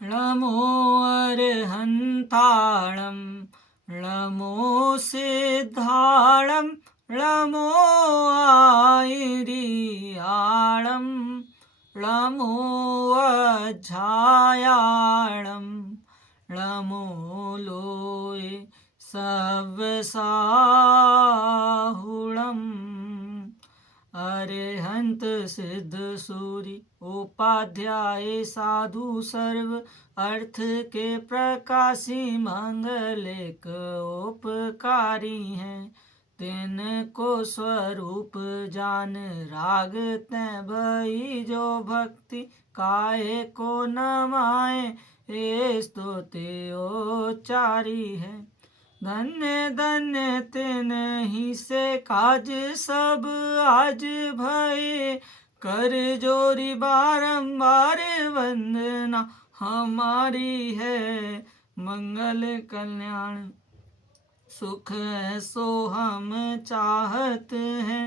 नमो अर्हन्ताणं नमो सिद्धाणं नमो आयिरियाणं नमो अज्झायाणं नमो लोये सव्यसाहुणम् अरिहंत सिद्ध सूरि उपाध्याय साधु सर्व अर्थ के प्रकाशी मंगलिक उपकारी हैं। तिनको स्वरूप जान राग तैं भई जो भक्ति काहे को नमाए ये स्तुति उच्चारी है। धन्य धन्य तिन्हि से काज सब आज भये कर जोरी बारंबार वंदना हमारी है। मंगल कल्याण सुख ऐसो हम चाहत हैं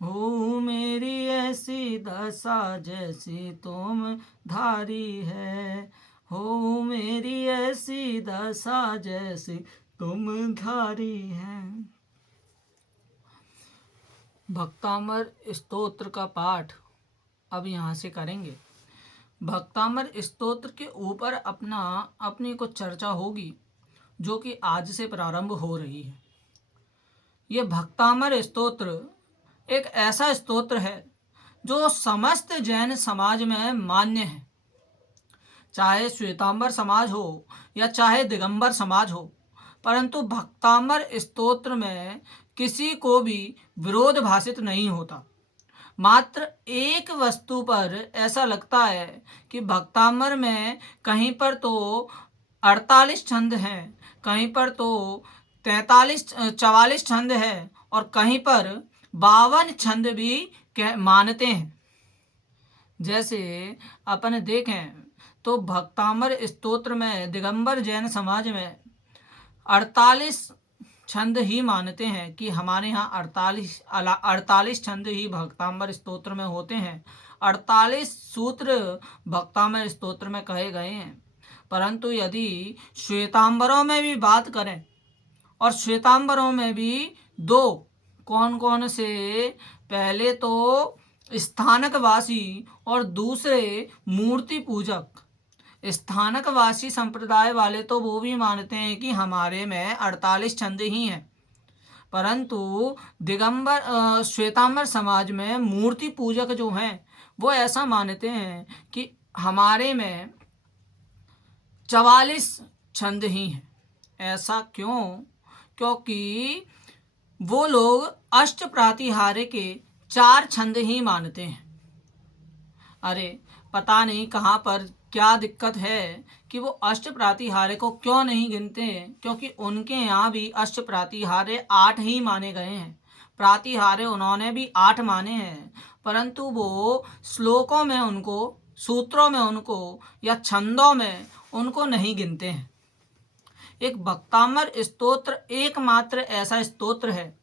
हो मेरी ऐसी दशा जैसी तुम धारी है। हो मेरी ऐसी दशा जैसी तुम धारी हैं। भक्तामर स्तोत्र का पाठ अब यहाँ से करेंगे। भक्तामर स्तोत्र के ऊपर अपनी कुछ चर्चा होगी जो कि आज से प्रारंभ हो रही है। यह भक्तामर स्तोत्र एक ऐसा स्तोत्र है जो समस्त जैन समाज में मान्य है, चाहे श्वेतांबर समाज हो या चाहे दिगंबर समाज हो। परंतु भक्तामर स्तोत्र में किसी को भी विरोध भाषित नहीं होता। मात्र एक वस्तु पर ऐसा लगता है कि भक्तामर में कहीं पर तो 48 छंद हैं, कहीं पर तो 44 छंद है और कहीं पर 52 छंद भी मानते हैं। जैसे अपन देखें तो भक्तामर स्तोत्र में दिगंबर जैन समाज में 48 छंद ही मानते हैं कि हमारे यहाँ 48 छंद ही भक्तामर स्तोत्र में होते हैं। 48 सूत्र भक्तामर स्तोत्र में कहे गए हैं। परंतु यदि श्वेतांबरों में भी बात करें और श्वेतांबरों में भी दो कौन कौन से, पहले तो स्थानकवासी और दूसरे मूर्ति पूजक। स्थानकवासी संप्रदाय वाले तो वो भी मानते हैं कि हमारे में 48 छंद ही हैं, परंतु दिगंबर श्वेतांबर समाज में मूर्ति पूजक जो हैं वो ऐसा मानते हैं कि हमारे में 44 छंद ही हैं। ऐसा क्यों? क्योंकि वो लोग अष्ट प्रातिहार्य के 4 छंद ही मानते हैं। अरे पता नहीं कहाँ पर क्या दिक्कत है कि वो अष्ट प्रातिहार्य को क्यों नहीं गिनते हैं, क्योंकि उनके यहाँ भी अष्ट प्रातिहार्य 8 ही माने गए हैं। प्रातिहार्य उन्होंने भी 8 माने हैं, परंतु वो श्लोकों में उनको, सूत्रों में उनको या छंदों में उनको नहीं गिनते हैं। एक भक्तामर स्तोत्र एकमात्र ऐसा स्तोत्र है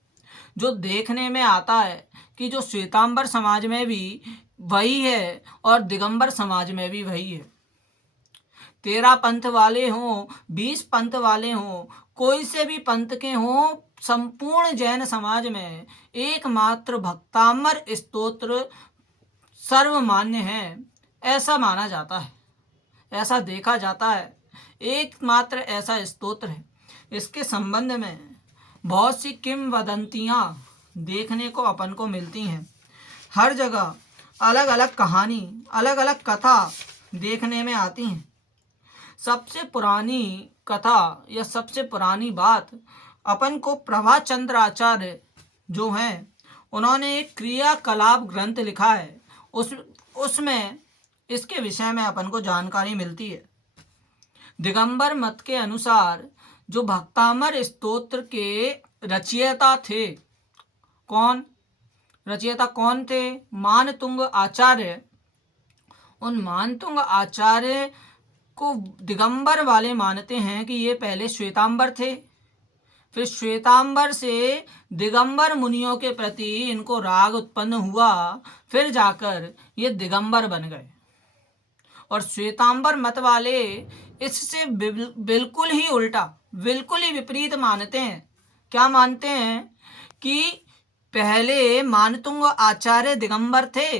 जो देखने में आता है कि जो श्वेतांबर समाज में भी वही है और दिगंबर समाज में भी वही है। 13 पंथ वाले हों, 20 पंथ वाले हों, कोई से भी पंथ के हों, संपूर्ण जैन समाज में एकमात्र भक्तामर स्तोत्र सर्वमान्य है, ऐसा माना जाता है, ऐसा देखा जाता है। एकमात्र ऐसा स्तोत्र है। इसके संबंध में बहुत सी किंवदंतियाँ देखने को अपन को मिलती हैं। हर जगह अलग अलग कहानी, अलग अलग कथा देखने में आती हैं। सबसे पुरानी कथा या सबसे पुरानी बात अपन को प्रभाचंद्र आचार्य जो हैं उन्होंने एक क्रियाकलाप ग्रंथ लिखा है। उसमें इसके विषय में अपन को जानकारी मिलती है। दिगंबर मत के अनुसार जो भक्तामर स्तोत्र के रचयिता थे, रचयिता कौन थे? मानतुंग आचार्य। उन मानतुंग आचार्य को दिगंबर वाले मानते हैं कि ये पहले श्वेतांबर थे, फिर श्वेतांबर से दिगंबर मुनियों के प्रति इनको राग उत्पन्न हुआ, फिर जाकर ये दिगंबर बन गए और श्वेतांबर मत वाले इससे बिल्कुल ही उल्टा, बिल्कुल ही विपरीत मानते हैं। क्या मानते हैं कि पहले मानतुंग आचार्य दिगंबर थे,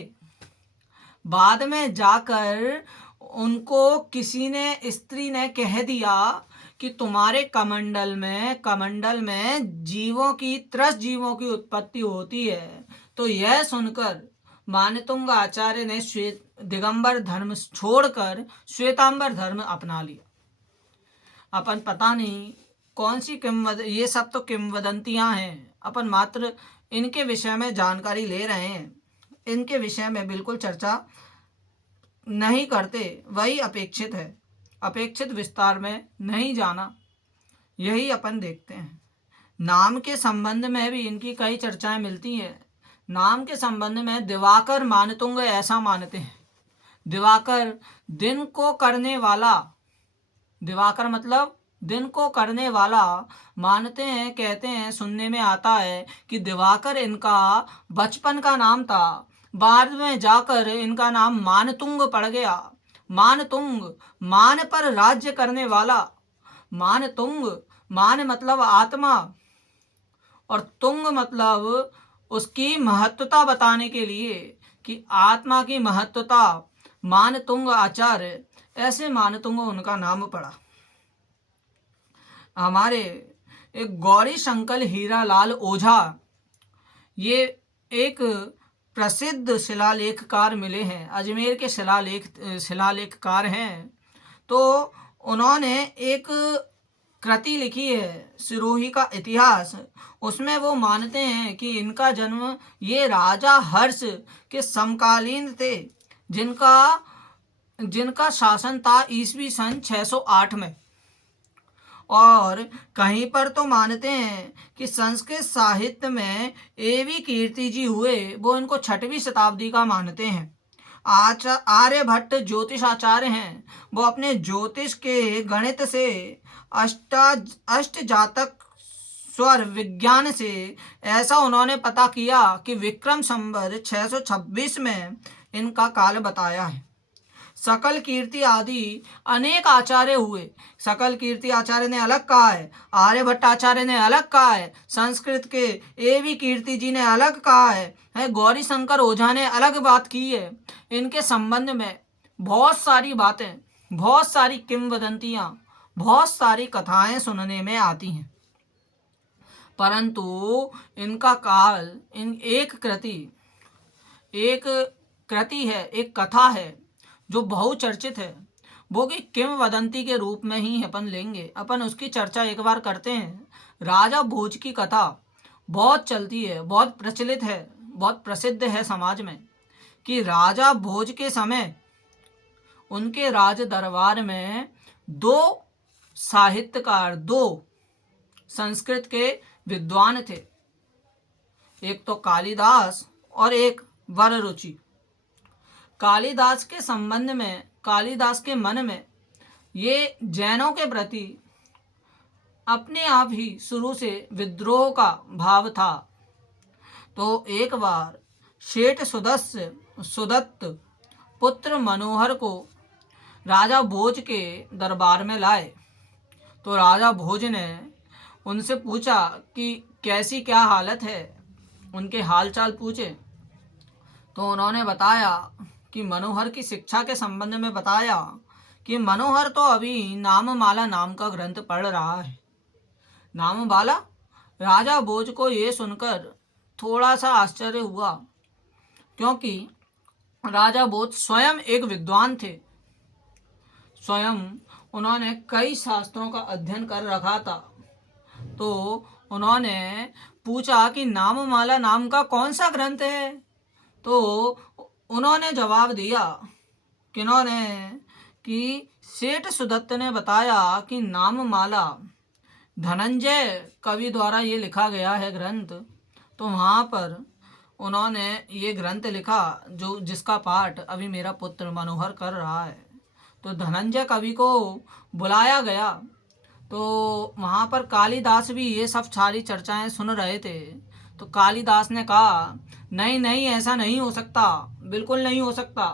बाद में जाकर उनको किसी ने, स्त्री ने कह दिया कि तुम्हारे कमंडल में जीवों की, 30 जीवों की उत्पत्ति होती है। तो यह सुनकर मानतुंग आचार्य ने दिगंबर धर्म छोड़कर श्वेतांबर धर्म अपना लिया। अपन पता नहीं कौन सी ये सब तो किंवदंतियां हैं, अपन मात्र इनके विषय में जानकारी ले रहे हैं, इनके विषय में बिल्कुल चर्चा नहीं करते, वही अपेक्षित है। अपेक्षित विस्तार में नहीं जाना, यही अपन देखते हैं। नाम के संबंध में भी इनकी कई चर्चाएं मिलती हैं। नाम के संबंध में दिवाकर मानतुंग ऐसा मानते हैं, दिवाकर दिन को करने वाला, दिवाकर मतलब दिन को करने वाला मानते हैं। कहते हैं, सुनने में आता है कि दिवाकर इनका बचपन का नाम था, बाद में जाकर इनका नाम मानतुंग पड़ गया। मानतुंग, मान पर राज्य करने वाला। मानतुंग, मान मतलब आत्मा और तुंग मतलब उसकी महत्वता बताने के लिए कि आत्मा की महत्वता, मानतुंग आचार्य, ऐसे मानतुंग उनका नाम पड़ा। हमारे एक गौरी शंकर हीरालाल ओझा, ये एक प्रसिद्ध शिलालेखकार मिले हैं, अजमेर के शिलालेखकार हैं। तो उन्होंने एक कृति लिखी है, सिरोही का इतिहास। उसमें वो मानते हैं कि इनका जन्म ये राजा हर्ष के समकालीन थे, जिनका शासन था ईस्वी सन 608 में। और कहीं पर तो मानते हैं कि संस्कृत साहित्य में एवी कीर्ति जी हुए, वो इनको 6वीं शताब्दी का मानते हैं। आर्यभट्ट ज्योतिष आचार्य हैं, वो अपने ज्योतिष के गणित से, अष्ट जातक स्वर विज्ञान से ऐसा उन्होंने पता किया कि विक्रम संवत 626 में इनका काल बताया है। सकल कीर्ति आदि अनेक आचार्य हुए। सकल कीर्ति आचार्य ने अलग कहा है, आर्यभट्ट आचार्य ने अलग कहा है, संस्कृत के एवी कीर्ति जी ने अलग कहा है, गौरी शंकर ओझा ने अलग बात की है। इनके संबंध में बहुत सारी बातें, बहुत सारी किंवदंतियां, बहुत सारी कथाएं सुनने में आती हैं। परंतु इनका काल, एक कृति है, एक कथा है जो बहुचर्चित है, वो कि किंवदंती के रूप में ही अपन लेंगे। अपन उसकी चर्चा एक बार करते हैं। राजा भोज की कथा बहुत चलती है, बहुत प्रचलित है, बहुत प्रसिद्ध है समाज में, कि राजा भोज के समय उनके राज दरबार में 2 साहित्यकार, 2 संस्कृत के विद्वान थे, एक तो कालिदास और एक वररुचि। कालिदास के संबंध में, कालिदास के मन में ये जैनों के प्रति अपने आप ही शुरू से विद्रोह का भाव था। तो एक बार शेठ सुदत्त पुत्र मनोहर को राजा भोज के दरबार में लाए। तो राजा भोज ने उनसे पूछा कि कैसी क्या हालत है, उनके हालचाल पूछे। तो उन्होंने बताया कि मनोहर की शिक्षा के संबंध में बताया कि मनोहर तो अभी नाममाला नाम का ग्रंथ पढ़ रहा है। नाममाला? राजा भोज को ये सुनकर थोड़ा सा आश्चर्य हुआ, क्योंकि राजा भोज स्वयं एक विद्वान थे, स्वयं उन्होंने कई शास्त्रों का अध्ययन कर रखा था। तो उन्होंने पूछा कि नाममाला नाम का कौन सा ग्रंथ है? तो उन्होंने जवाब दिया, किन्होंने, कि सेठ सुदत्त ने बताया कि नाममाला धनंजय कवि द्वारा ये लिखा गया है ग्रंथ। तो वहाँ पर उन्होंने ये ग्रंथ लिखा जिसका पाठ अभी मेरा पुत्र मनोहर कर रहा है। तो धनंजय कवि को बुलाया गया। तो वहाँ पर कालिदास भी ये सब सारी चर्चाएं सुन रहे थे। तो कालिदास ने कहा, नहीं नहीं, ऐसा नहीं हो सकता, बिल्कुल नहीं हो सकता,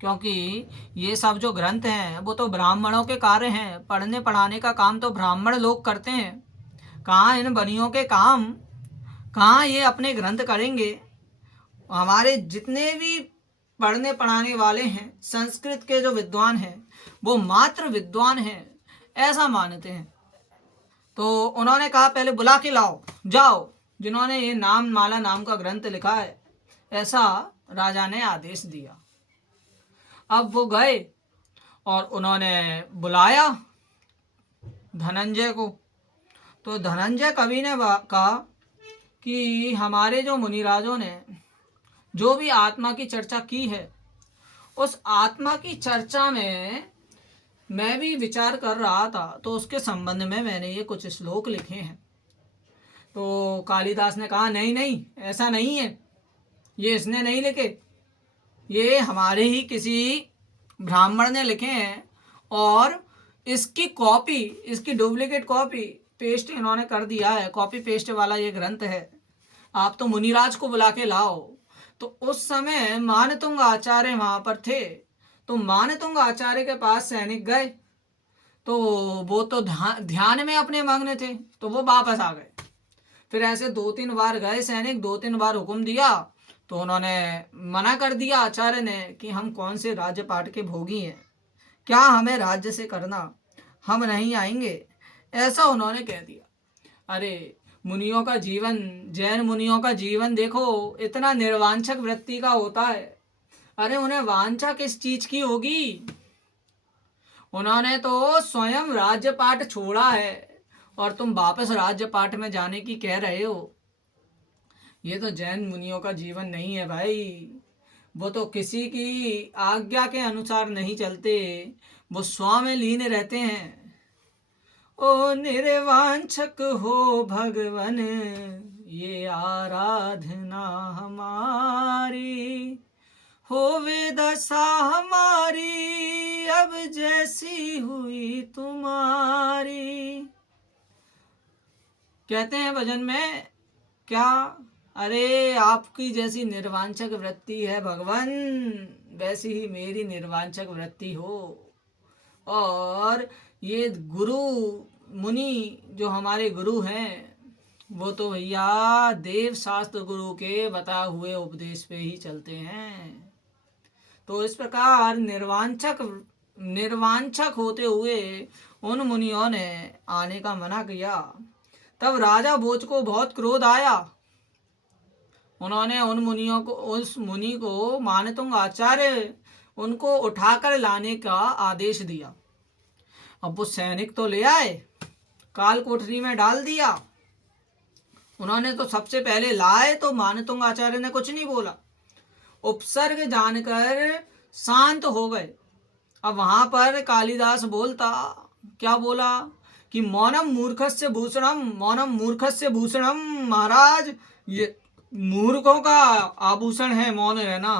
क्योंकि ये सब जो ग्रंथ हैं वो तो ब्राह्मणों के कार्य हैं, पढ़ने पढ़ाने का काम तो ब्राह्मण लोग करते हैं। कहाँ इन बनियों के काम, कहाँ ये अपने ग्रंथ करेंगे। हमारे जितने भी पढ़ने पढ़ाने वाले हैं, संस्कृत के जो विद्वान हैं, वो मात्र विद्वान हैं ऐसा मानते हैं। तो उन्होंने कहा पहले बुला के लाओ, जाओ जिन्होंने ये नाम माला नाम का ग्रंथ लिखा है, ऐसा राजा ने आदेश दिया। अब वो गए और उन्होंने बुलाया धनंजय को। तो धनंजय कवि ने कहा कि हमारे जो मुनिराजों ने जो भी आत्मा की चर्चा की है, उस आत्मा की चर्चा में मैं भी विचार कर रहा था, तो उसके संबंध में मैंने ये कुछ श्लोक लिखे हैं। तो कालिदास ने कहा नहीं नहीं, ऐसा नहीं है, ये इसने नहीं लिखे, ये हमारे ही किसी ब्राह्मण ने लिखे हैं और इसकी कॉपी, इसकी डुप्लीकेट कॉपी पेस्ट इन्होंने कर दिया है, कॉपी पेस्ट वाला ये ग्रंथ है, आप तो मुनिराज को बुला के लाओ। तो उस समय मानतुंग आचार्य वहाँ पर थे। तो मानतुंग आचार्य के पास सैनिक गए, तो वो तो ध्यान में अपने मग्न थे, तो वो वापस आ गए। फिर ऐसे 2-3 बार गए सैनिक, 2-3 बार हुक्म दिया, तो उन्होंने मना कर दिया आचार्य ने कि हम कौन से राज्य पाठ के भोगी हैं, क्या हमें राज्य से करना, हम नहीं आएंगे, ऐसा उन्होंने कह दिया। अरे मुनियों का जीवन, जैन मुनियों का जीवन देखो, इतना निर्वांछक वृत्ति का होता है। अरे उन्हें वांछा किस चीज की होगी, उन्होंने तो स्वयं राज्य पाठ छोड़ा है और तुम वापस राज्य पाठ में जाने की कह रहे हो। ये तो जैन मुनियों का जीवन नहीं है भाई, वो तो किसी की आज्ञा के अनुसार नहीं चलते, वो स्व में लीन रहते हैं। ओ निर्वांछक हो भगवन, ये आराधना हमारी, होवे दशा हमारी अब जैसी हुई तुम्हारी। कहते हैं भजन में क्या, अरे आपकी जैसी निर्वांछक वृत्ति है भगवान, वैसी ही मेरी निर्वांछक वृत्ति हो। और ये गुरु मुनि जो हमारे गुरु हैं, वो तो भैया देव शास्त्र गुरु के बताए हुए उपदेश पे ही चलते हैं। तो इस प्रकार निर्वांछक होते हुए उन मुनियों ने आने का मना किया। तब राजा भोज को बहुत क्रोध आया। उन्होंने उन मुनियों को, उस मुनि को मानतुंग आचार्य, उनको उठाकर लाने का आदेश दिया। अब वो सैनिक तो ले आए, काल कोठरी में डाल दिया। उन्होंने तो सबसे पहले लाए तो मानतुंग आचार्य ने कुछ नहीं बोला, उपसर्ग जानकर शांत हो गए। अब वहां पर कालिदास बोलता, क्या बोला कि मौनम मूर्खस्य भूषणम, मौनम मूर्खस्य भूषणम। महाराज ये मूर्खों का आभूषण है मौन रहना।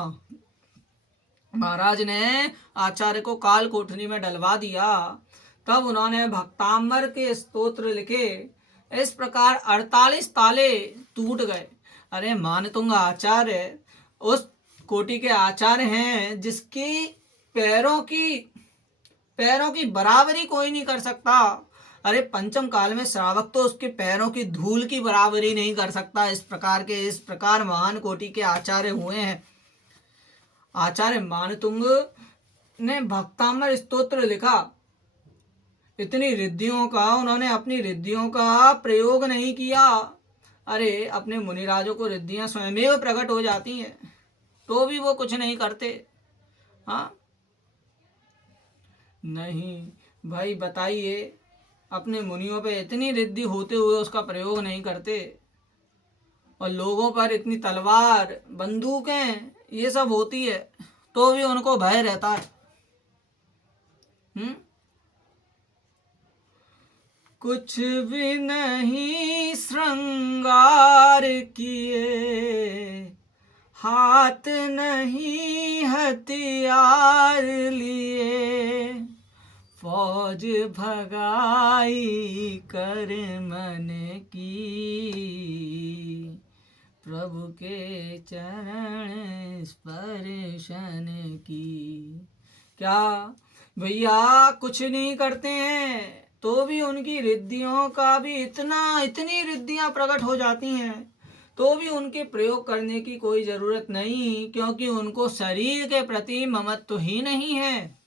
महाराज ने आचार्य को काल कोठरी में डलवा दिया। तब उन्होंने भक्तांबर के स्तोत्र लिखे। इस प्रकार 48 ताले टूट गए। अरे मानतुंग आचार्य उस कोटि के आचार्य हैं जिसकी पैरों की बराबरी कोई नहीं कर सकता। अरे पंचम काल में श्रावक तो उसके पैरों की धूल की बराबरी नहीं कर सकता। इस प्रकार महान कोटि के आचार्य हुए हैं। आचार्य मानतुंग ने भक्तांबर स्तोत्र लिखा। इतनी रिद्धियों का उन्होंने अपनी रिद्धियों का प्रयोग नहीं किया। अरे अपने मुनिराजों को रिद्धियां स्वयं प्रकट हो जाती हैं तो भी वो कुछ नहीं करते। हाँ नहीं भाई, बताइए, अपने मुनियों पे इतनी रिद्धि होते हुए उसका प्रयोग नहीं करते, और लोगों पर इतनी तलवार बंदूकें ये सब होती है तो भी उनको भय रहता है। कुछ भी नहीं श्रृंगार किए, हाथ नहीं हथियार लिए, फौज भगाई कर मन की, प्रभु के चरण स्पर्शन की। क्या भैया कुछ नहीं करते हैं तो भी उनकी रिद्धियों का भी इतनी रिद्धियां प्रकट हो जाती हैं, तो भी उनके प्रयोग करने की कोई जरूरत नहीं, क्योंकि उनको शरीर के प्रति ममत्व ही नहीं है।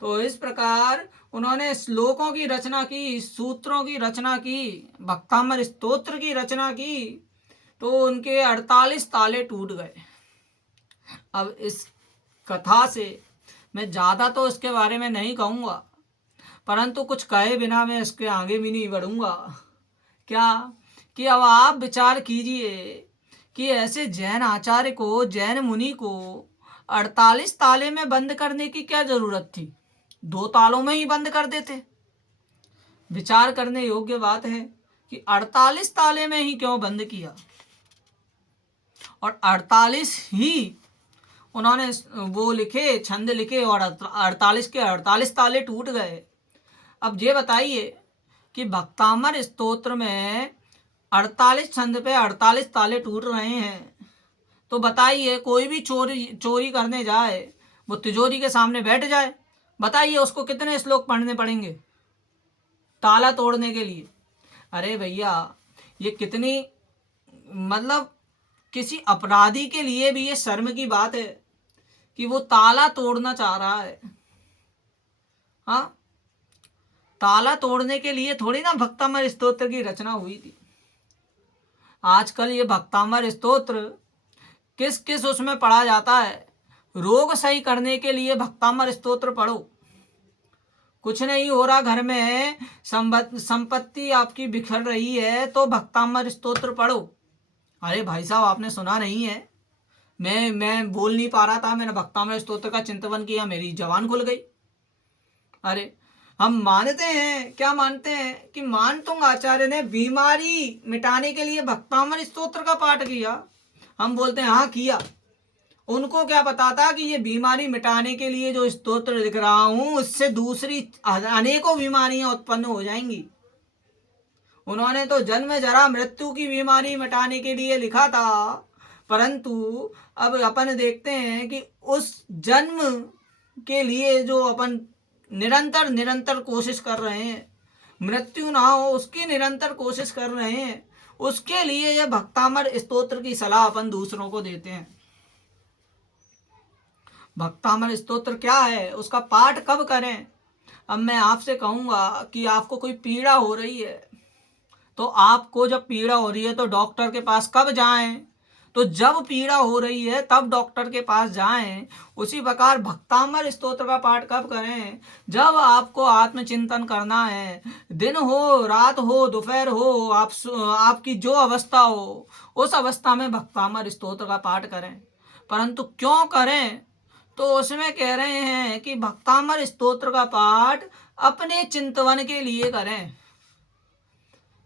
तो इस प्रकार उन्होंने श्लोकों की रचना की, सूत्रों की रचना की, भक्तामर स्तोत्र की रचना की, तो उनके 48 ताले टूट गए। अब इस कथा से मैं ज़्यादा तो इसके बारे में नहीं कहूँगा, परंतु कुछ कहे बिना मैं इसके आगे भी नहीं बढ़ूँगा। क्या कि अब आप विचार कीजिए कि ऐसे जैन आचार्य को, जैन मुनि को 48 ताले में बंद करने की क्या जरूरत थी? 2 तालों में ही बंद कर देते। विचार करने योग्य बात है कि 48 ताले में ही क्यों बंद किया, और 48 ही उन्होंने वो लिखे, छंद लिखे, और 48 के 48 ताले टूट गए। अब ये बताइए कि भक्तामर स्तोत्र में 48 छंद पे 48 ताले टूट रहे हैं, तो बताइए कोई भी चोरी करने जाए, वो तिजोरी के सामने बैठ जाए, बताइए उसको कितने श्लोक पढ़ने पड़ेंगे ताला तोड़ने के लिए? अरे भैया, ये कितनी, मतलब किसी अपराधी के लिए भी ये शर्म की बात है कि वो ताला तोड़ना चाह रहा है। हाँ, ताला तोड़ने के लिए थोड़ी ना भक्तामर स्तोत्र की रचना हुई थी। आजकल ये भक्तामर स्तोत्र किस किस उसमें पढ़ा जाता है? रोग सही करने के लिए भक्तामर स्तोत्र पढ़ो। कुछ नहीं हो रहा, घर में संपत्ति आपकी बिखर रही है, तो भक्तामर स्तोत्र पढ़ो। अरे भाई साहब, आपने सुना नहीं है? मैं बोल नहीं पा रहा था, मैंने भक्तामर स्तोत्र का चिंतन किया, मेरी जबान खुल गई। अरे हम मानते हैं, क्या मानते हैं कि मानतुंग आचार्य ने बीमारी मिटाने के लिए भक्तामर स्तोत्र का पाठ किया। हम बोलते हैं हाँ किया। उनको क्या पता था कि ये बीमारी मिटाने के लिए जो स्तोत्र लिख रहा हूं, उससे दूसरी अनेकों बीमारियां उत्पन्न हो जाएंगी। उन्होंने तो जन्म जरा मृत्यु की बीमारी मिटाने के लिए लिखा था, परंतु अब अपन देखते हैं कि उस जन्म के लिए जो अपन निरंतर कोशिश कर रहे हैं, मृत्यु ना हो उसकी निरंतर कोशिश कर रहे हैं, उसके लिए यह भक्तामर स्तोत्र की सलाह अपन दूसरों को देते हैं। भक्तामर स्तोत्र क्या है, उसका पाठ कब करें? अब मैं आपसे कहूँगा कि आपको कोई पीड़ा हो रही है, तो आपको जब पीड़ा हो रही है तो डॉक्टर के पास कब जाएं? तो जब पीड़ा हो रही है तब डॉक्टर के पास जाएं। उसी प्रकार भक्तामर स्तोत्र का पाठ कब करें? जब आपको आत्मचिंतन करना है, दिन हो, रात हो, दोपहर हो, आपकी जो अवस्था हो, उस अवस्था में भक्तामर स्तोत्र का पाठ करें। परंतु क्यों करें? तो उसमें कह रहे हैं कि भक्तामर स्तोत्र का पाठ अपने चिंतवन के लिए करें।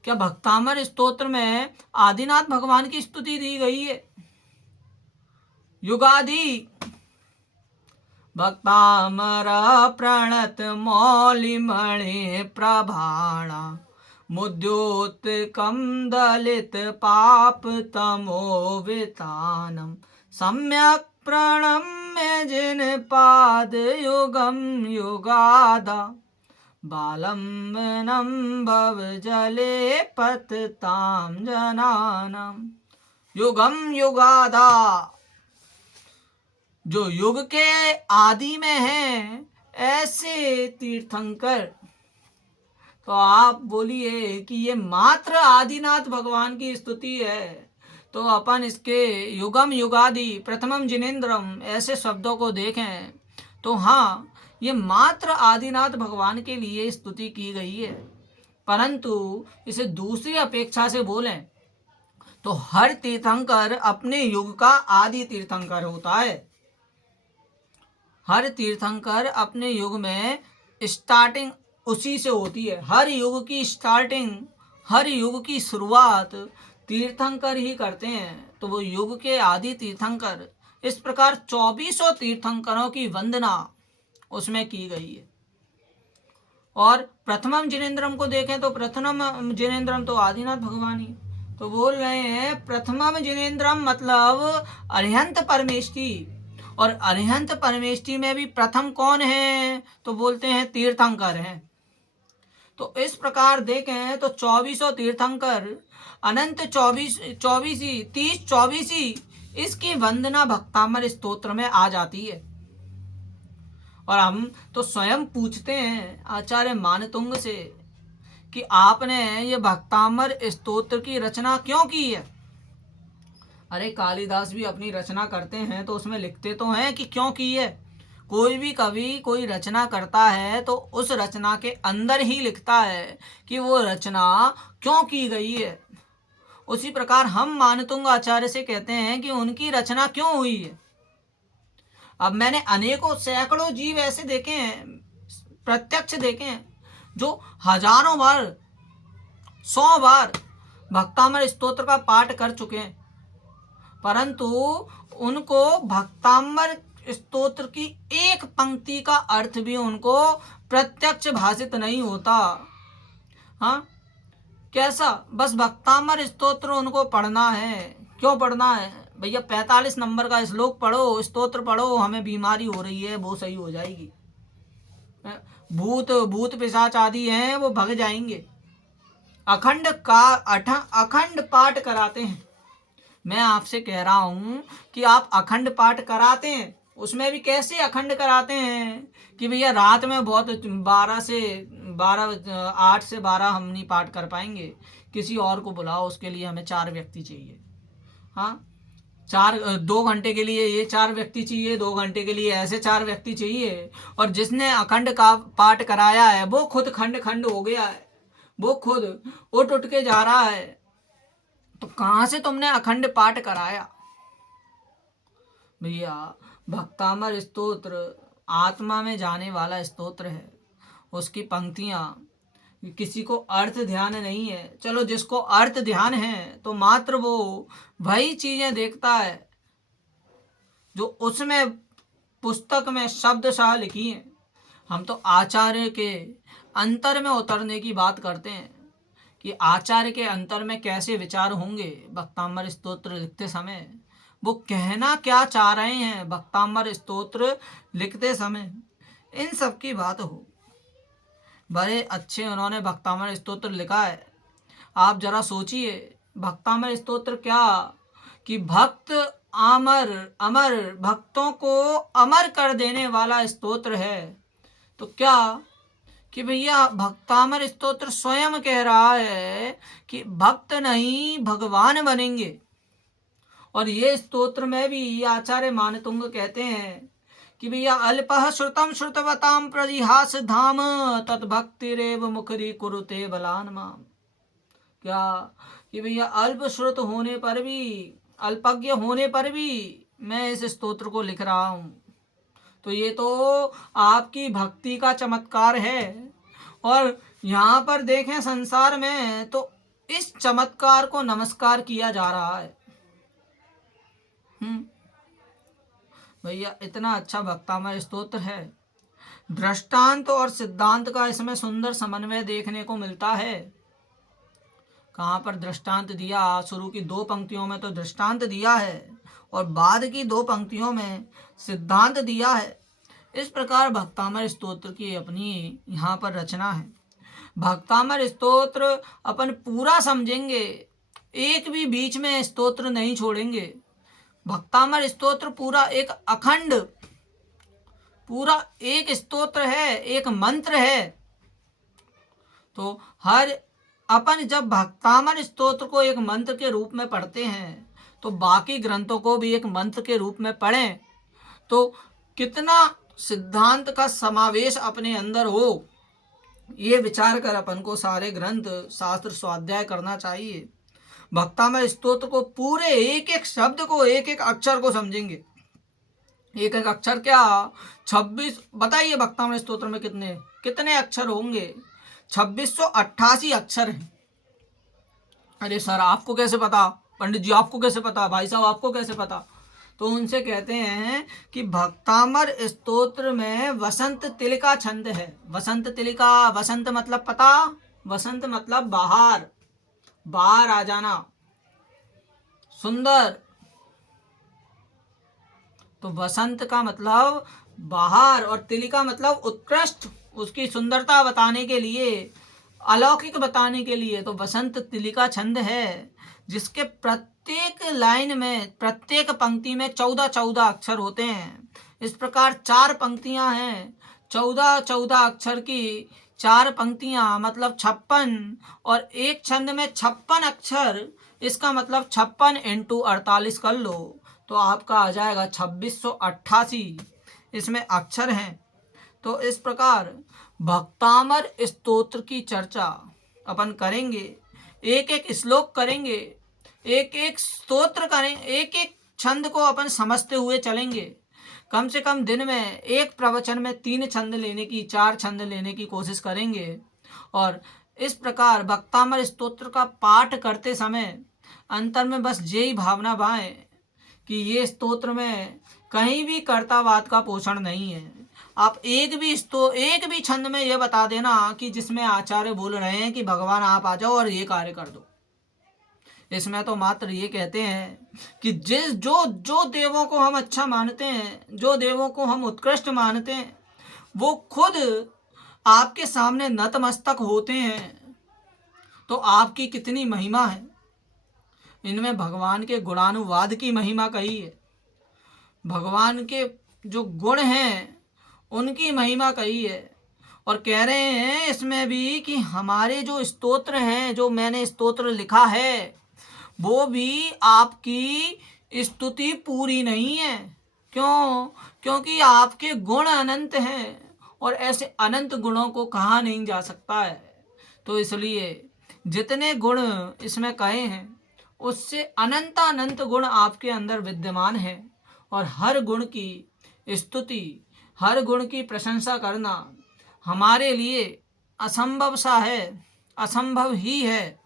क्या भक्तामर स्तोत्र में आदिनाथ भगवान की स्तुति दी गई है? युगादि भक्तामर प्रणत मौलिमणि प्रभाणा मुद्योत्कम दलित पाप तमोवितानम सम्यक प्रणम्य जिन पाद युगम युगादा बालम्बनम भव जले पतताम जनानाम। युगम युगादा, जो युग के आदि में है ऐसे तीर्थंकर। तो आप बोलिए कि ये मात्र आदिनाथ भगवान की स्तुति है, तो अपन इसके युगम युगादि प्रथमम जिनेन्द्रम ऐसे शब्दों को देखें तो हाँ, ये मात्र आदिनाथ भगवान के लिए स्तुति की गई है। परंतु इसे दूसरी अपेक्षा से बोलें तो हर तीर्थंकर अपने युग का आदि तीर्थंकर होता है। हर तीर्थंकर अपने युग में स्टार्टिंग उसी से होती है। हर युग की स्टार्टिंग, हर युग की शुरुआत तीर्थंकर ही करते हैं, तो वो युग के आदि तीर्थंकर। इस प्रकार 2400 तीर्थंकरों की वंदना उसमें की गई है। और प्रथमम जिनेन्द्रम को देखें तो प्रथमम जिनेन्द्रम तो आदिनाथ भगवान ही। तो बोल रहे हैं प्रथमम जिनेन्द्रम मतलब अरिहंत परमेष्टि। और अरिहंत परमेष्टि में भी प्रथम कौन है? तो बोलते हैं तीर्थंकर हैं। तो इस प्रकार देखें तो 24 तीर्थंकर अनंत 30 24 इसकी वंदना भक्तामर स्तोत्र में आ जाती है। और हम तो स्वयं पूछते हैं आचार्य मानतुंग से कि आपने ये भक्तामर स्तोत्र की रचना क्यों की है? अरे कालिदास भी अपनी रचना करते हैं तो उसमें लिखते तो हैं कि क्यों की है। कोई भी कवि कोई रचना करता है तो उस रचना के अंदर ही लिखता है कि वो रचना क्यों की गई है। उसी प्रकार हम मानतुंग आचार्य से कहते हैं कि उनकी रचना क्यों हुई है। अब मैंने अनेकों सैकड़ों जीव ऐसे देखे हैं, प्रत्यक्ष देखे हैं, जो हजारों बार 100 बार भक्तामर स्तोत्र का पाठ कर चुके हैं, परंतु उनको भक्तामर स्तोत्र की एक पंक्ति का अर्थ भी उनको प्रत्यक्ष भाषित नहीं होता। हाँ, कैसा? बस भक्तामर स्तोत्र उनको पढ़ना है। क्यों पढ़ना है भैया? 45 नंबर का श्लोक पढ़ो, स्तोत्र पढ़ो, हमें बीमारी हो रही है वो सही हो जाएगी, भूत पिशाच आदि हैं वो भग जाएंगे। अखंड पाठ कराते हैं। मैं आपसे कह रहा हूं कि आप अखंड पाठ कराते हैं, उसमें भी कैसे अखंड कराते हैं कि भैया रात में बहुत 8 से 12 हम नहीं पाठ कर पाएंगे, किसी और को बुलाओ, उसके लिए हमें 4 व्यक्ति चाहिए। हाँ, 2 घंटे के लिए ये 4 व्यक्ति चाहिए, 2 घंटे के लिए ऐसे 4 व्यक्ति चाहिए। और जिसने अखंड का पाठ कराया है वो खुद खंड हो गया है, वो खुद उठ के जा रहा है। तो कहां से तुमने अखंड पाठ कराया? भैया भक्तामर स्तोत्र आत्मा में जाने वाला स्तोत्र है। उसकी पंक्तियां किसी को अर्थ ध्यान नहीं है। चलो जिसको अर्थ ध्यान है तो मात्र वो वही चीजें देखता है जो उसमें पुस्तक में शब्दशः लिखी है। हम तो आचार्य के अंतर में उतरने की बात करते हैं कि आचार्य के अंतर में कैसे विचार होंगे भक्तामर स्तोत्र लिखते समय, वो कहना क्या चाह रहे हैं भक्तामर स्तोत्र लिखते समय, इन सब की बात हो। बड़े अच्छे उन्होंने भक्तामर स्तोत्र लिखा है। आप जरा सोचिए, भक्तामर स्तोत्र क्या कि भक्त अमर भक्तों को अमर कर देने वाला स्तोत्र है। तो क्या कि भैया भक्तामर स्तोत्र स्वयं कह रहा है कि भक्त नहीं भगवान बनेंगे। और ये स्तोत्र में भी आचार्य मानतुंग कहते हैं कि भैया अल्पः श्रुतम श्रुतवताम प्रजिहास धाम तद्भक्तिरेव मुखरी कुरुते बलान माम। क्या कि भैया अल्प श्रुत होने पर भी, अल्पज्ञ होने पर भी मैं इस स्तोत्र को लिख रहा हूं। तो ये तो आपकी भक्ति का चमत्कार है। और यहाँ पर देखें संसार में तो इस चमत्कार को नमस्कार किया जा रहा है। भैया इतना अच्छा भक्तामर स्तोत्र है। दृष्टांत और सिद्धांत का इसमें सुंदर समन्वय देखने को मिलता है। कहाँ पर दृष्टांत दिया? शुरू की 2 पंक्तियों में तो दृष्टांत दिया है और बाद की 2 पंक्तियों में सिद्धांत दिया है। इस प्रकार भक्तामर स्तोत्र की अपनी यहाँ पर रचना है। भक्तामर स्तोत्र अपन पूरा समझेंगे, एक भी बीच में स्तोत्र नहीं छोड़ेंगे। भक्तामर स्तोत्र पूरा एक अखंड, पूरा एक स्तोत्र है, एक मंत्र है। तो हर अपन जब भक्तामर स्तोत्र को एक मंत्र के रूप में पढ़ते हैं तो बाकी ग्रंथों को भी एक मंत्र के रूप में पढ़ें तो कितना सिद्धांत का समावेश अपने अंदर हो, ये विचार कर अपन को सारे ग्रंथ शास्त्र स्वाध्याय करना चाहिए। भक्तामर स्तोत्र को पूरे एक एक शब्द को, एक एक अक्षर को समझेंगे। एक एक अक्षर क्या 26, बताइए भक्तामर स्तोत्र में कितने अक्षर होंगे? 2688 अक्षर हैं। अरे सर आपको कैसे पता? पंडित जी आपको कैसे पता? भाई साहब आपको कैसे पता? तो उनसे कहते हैं कि भक्तामर स्तोत्र में वसंत तिलिका छंद है। वसंत तिलिका, वसंत मतलब पता, वसंत मतलब बाहर आ जाना। सुंदर। तो वसंत का मतलब बाहर और तिलिका मतलब उत्कृष्ट, उसकी सुंदरता बताने के लिए, अलौकिक बताने के लिए। तो वसंत तिलिका छंद है जिसके प्रत्येक लाइन में, प्रत्येक पंक्ति में 14-14 अक्षर होते हैं। इस प्रकार 4 पंक्तियां हैं, 14-14 अक्षर की 4 पंक्तियां मतलब 56, और एक छंद में 56 अक्षर, इसका मतलब 56 इंटू 48 कर लो तो आपका आ जाएगा 2688 इसमें अक्षर हैं। तो इस प्रकार भक्तामर स्तोत्र की चर्चा अपन करेंगे, एक एक श्लोक करेंगे, एक एक स्तोत्र करें, एक एक छंद को अपन समझते हुए चलेंगे। कम से कम दिन में एक प्रवचन में 3 छंद लेने की, 4 छंद लेने की कोशिश करेंगे। और इस प्रकार भक्तामर स्तोत्र का पाठ करते समय अंतर में बस यही भावना भाएं कि ये स्तोत्र में कहीं भी कर्तावाद का पोषण नहीं है। आप एक भी छंद में यह बता देना कि जिसमें आचार्य बोल रहे हैं कि भगवान आप आ जाओ और ये कार्य कर दो। इसमें तो मात्र ये कहते हैं कि जो देवों को हम अच्छा मानते हैं, जो देवों को हम उत्कृष्ट मानते हैं, वो खुद आपके सामने नतमस्तक होते हैं। तो आपकी कितनी महिमा है। इनमें भगवान के गुणानुवाद की महिमा कही है, भगवान के जो गुण हैं उनकी महिमा कही है। और कह रहे हैं इसमें भी कि हमारे जो स्तोत्र हैं, जो मैंने स्तोत्र लिखा है, वो भी आपकी स्तुति पूरी नहीं है। क्यों? क्योंकि आपके गुण अनंत हैं और ऐसे अनंत गुणों को कहा नहीं जा सकता है। तो इसलिए जितने गुण इसमें कहे हैं उससे अनंत गुण आपके अंदर विद्यमान है। और हर गुण की स्तुति, हर गुण की प्रशंसा करना हमारे लिए असंभव सा है, असंभव ही है।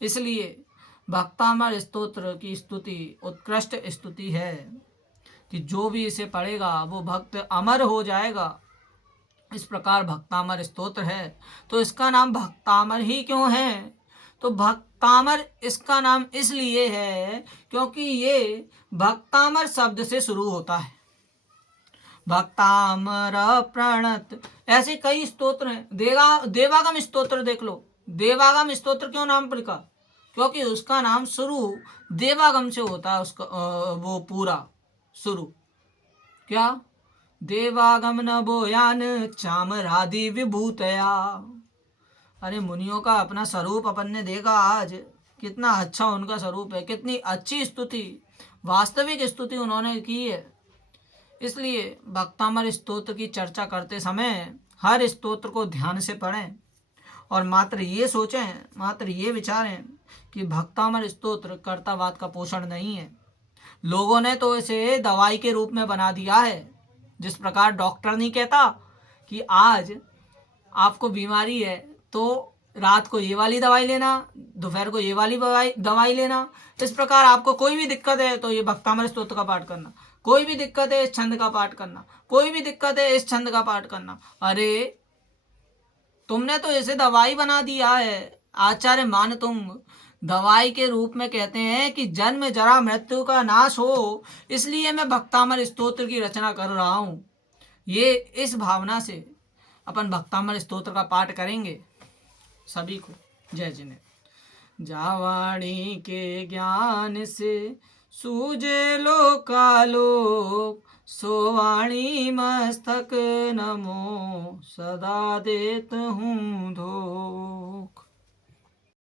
इसलिए भक्तामर स्तोत्र की स्तुति उत्कृष्ट स्तुति है कि जो भी इसे पढ़ेगा वो भक्त अमर हो जाएगा। इस प्रकार भक्तामर स्तोत्र है। तो इसका नाम भक्तामर ही क्यों है? तो भक्तामर इसका नाम इसलिए है क्योंकि ये भक्तामर शब्द से शुरू होता है। भक्तामर प्रणत, ऐसे कई स्तोत्र हैं। देवागम स्तोत्र देख लो। देवागम स्तोत्र क्यों नाम पड़ा? क्योंकि उसका नाम शुरू देवागम से होता है। उसका वो पूरा शुरू क्या? देवागम न बोयान चामरादि विभूतया। अरे मुनियों का अपना स्वरूप अपन ने देखा आज, कितना अच्छा उनका स्वरूप है, कितनी अच्छी स्तुति, वास्तविक स्तुति उन्होंने की है। इसलिए भक्तामर स्तोत्र की चर्चा करते समय हर स्तोत्र को ध्यान से पढ़ें और मात्र ये सोचें, मात्र ये विचारें कि भक्तामर स्तोत्र कर्तावाद का पोषण नहीं है। लोगों ने तो इसे दवाई के रूप में बना दिया है। जिस प्रकार डॉक्टर नहीं कहता कि आज आपको बीमारी है तो रात को ये वाली दवाई लेना, दोपहर को ये वाली दवाई लेना। इस प्रकार आपको कोई भी दिक्कत है तो ये भक्तामर स्तोत्र का पाठ करना, कोई भी दिक्कत है इस छंद का पाठ करना, कोई भी दिक्कत है इस छंद का पाठ करना। अरे तुमने तो इसे दवाई बना दिया है। आचार्य मान तुम दवाई के रूप में कहते हैं कि जन्म जरा मृत्यु का नाश हो, इसलिए मैं भक्तामर स्तोत्र की रचना कर रहा हूँ। ये इस भावना से अपन भक्तामर स्तोत्र का पाठ करेंगे। सभी को जय जिनेन्द्र। जावाणी के ज्ञान से सूझे लोकालोक, सोवाणी मस्तक नमो सदा देत हूँ धो।